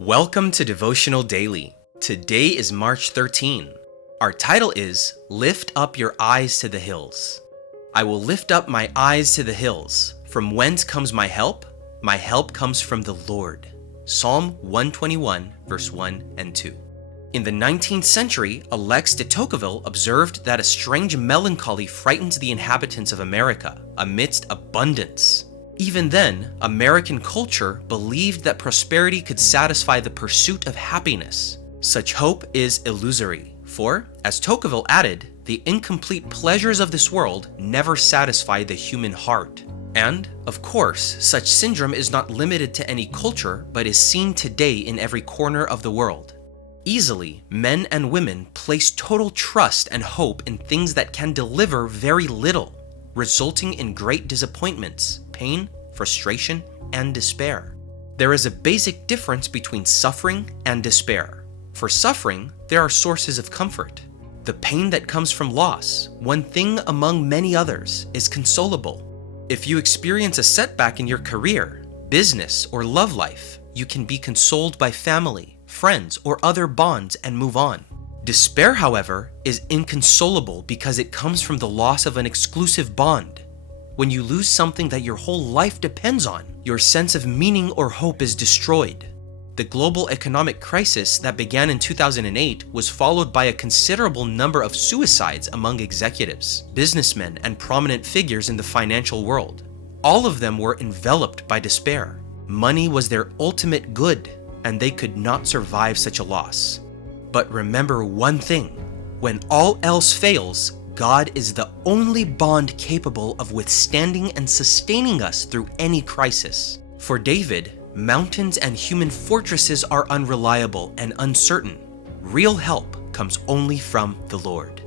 Welcome to Devotional Daily. Today is March 13. Our title is Lift Up Your Eyes to the Hills. I will lift up my eyes to the hills. From whence comes my help? My help comes from the Lord. Psalm 121, verse 1 and 2. In the 19th century, Alex de Tocqueville observed that a strange melancholy frightens the inhabitants of America amidst abundance. Even then, American culture believed that prosperity could satisfy the pursuit of happiness. Such hope is illusory, for, as Tocqueville added, the incomplete pleasures of this world never satisfy the human heart. And, of course, such syndrome is not limited to any culture, but is seen today in every corner of the world. Easily, men and women place total trust and hope in things that can deliver very little, resulting in great disappointments, pain, frustration, and despair. There is a basic difference between suffering and despair. For suffering, there are sources of comfort. The pain that comes from loss, one thing among many others, is consolable. If you experience a setback in your career, business, or love life, you can be consoled by family, friends, or other bonds and move on. Despair, however, is inconsolable because it comes from the loss of an exclusive bond. When you lose something that your whole life depends on, your sense of meaning or hope is destroyed. The global economic crisis that began in 2008 was followed by a considerable number of suicides among executives, businessmen, and prominent figures in the financial world. All of them were enveloped by despair. Money was their ultimate good, and they could not survive such a loss. But remember one thing: when all else fails, God is the only bond capable of withstanding and sustaining us through any crisis. For David, mountains and human fortresses are unreliable and uncertain. Real help comes only from the Lord.